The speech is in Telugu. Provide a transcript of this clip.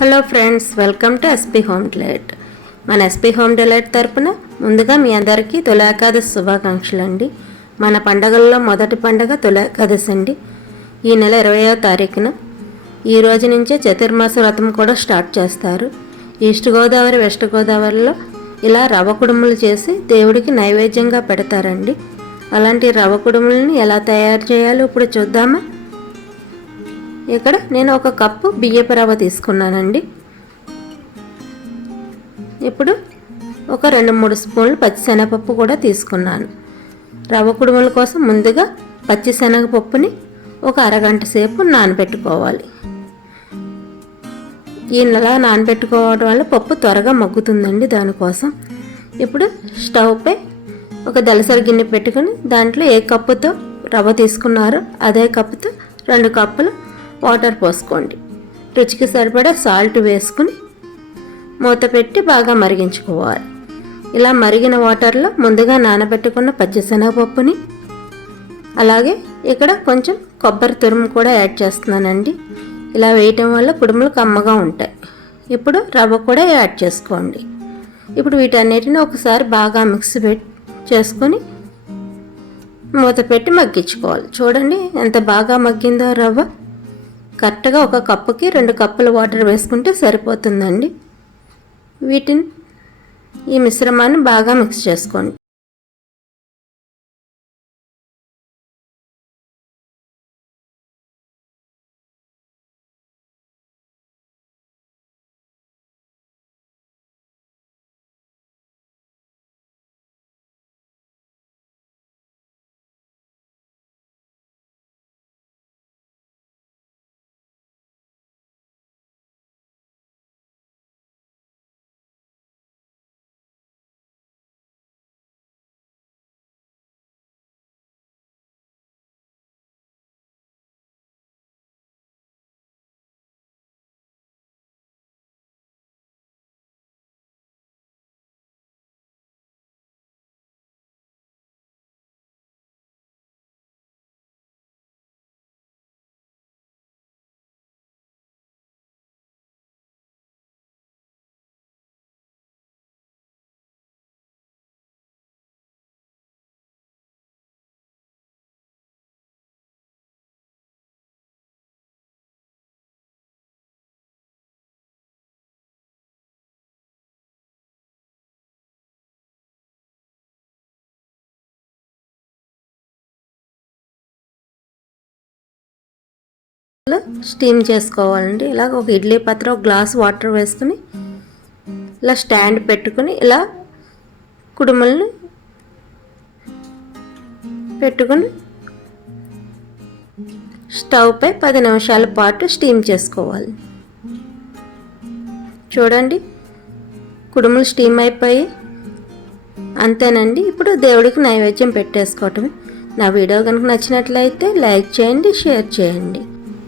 Hello friends welcome to SP home delight. మన ఎస్పీ హోమ్ డిలైట్ తరపున ముందుగా మీ అందరికీ తులాకాదశి శుభాకాంక్షలు అండి. మన పండగల్లో మొదటి పండగ తులాకాదశి అండి. ఈ నెల ఇరవయో తారీఖున. ఈ రోజు నుంచే చతుర్మాస వ్రతం కూడా స్టార్ట్ చేస్తారు. ఈస్ట్ గోదావరి వెస్ట్ గోదావరిలో ఇలా రవ్వ కుడుములు చేసి దేవుడికి నైవేద్యంగా పెడతారండి. అలాంటి రవ్వ కుడుములని ఎలా తయారు చేయాలో ఇప్పుడు చూద్దామా? ఇక్కడ నేను ఒక కప్పు బియ్యపు రవ్వ తీసుకున్నానండి. ఇప్పుడు ఒక రెండు మూడు స్పూన్లు పచ్చిశనగపప్పు కూడా తీసుకున్నాను. రవ్వ కుడుముల కోసం ముందుగా పచ్చిశనగపప్పుని ఒక అరగంట సేపు నానబెట్టుకోవాలి. ఈ నెల నానబెట్టుకోవడం వల్ల పప్పు త్వరగా మగ్గుతుందండి దానికోసం. ఇప్పుడు స్టవ్పై ఒక దలసరి గిన్నె పెట్టుకుని దాంట్లో ఏ కప్పుతో రవ్వ తీసుకున్నారో అదే కప్పుతో రెండు కప్పులు వాటర్ పోసుకోండి. రుచికి సరిపడా సాల్ట్ వేసుకుని మూత పెట్టి బాగా మరిగించుకోవాలి. ఇలా మరిగిన వాటర్లో ముందుగా నానబెట్టుకున్న పచ్చిశనగపప్పుని అలాగే ఇక్కడ కొంచెం కొబ్బరి తురుము కూడా యాడ్ చేస్తున్నానండి. ఇలా వేయటం వల్ల కుడుములు కమ్మగా ఉంటాయి. ఇప్పుడు రవ్వ కూడా యాడ్ చేసుకోండి. ఇప్పుడు వీటన్నిటిని ఒకసారి బాగా మిక్స్ పెట్టి చేసుకొని మూత పెట్టి మగ్గించుకోవాలి. చూడండి ఎంత బాగా మగ్గిందో రవ్వ. కరెక్ట్గా ఒక కప్పుకి రెండు కప్పుల వాటర్ వేసుకుంటే సరిపోతుందండి. వీటిని ఈ మిశ్రమాన్ని బాగా మిక్స్ చేసుకోండి స్టీమ్ చేసుకోవాలండి. ఇలా ఒక ఇడ్లీ పాత్ర ఒక గ్లాస్ వాటర్ వేసుకుని ఇలా స్టాండ్ పెట్టుకుని ఇలా కుడుములను పెట్టుకుని స్టవ్పై పది నిమిషాల పాటు స్టీమ్ చేసుకోవాలి. చూడండి కుడుములు స్టీమ్ అయిపోయి అంతేనండి. ఇప్పుడు దేవుడికి నైవేద్యం పెట్టేసుకోవటమే. నా వీడియో కనుక నచ్చినట్లయితే లైక్ చేయండి షేర్ చేయండి.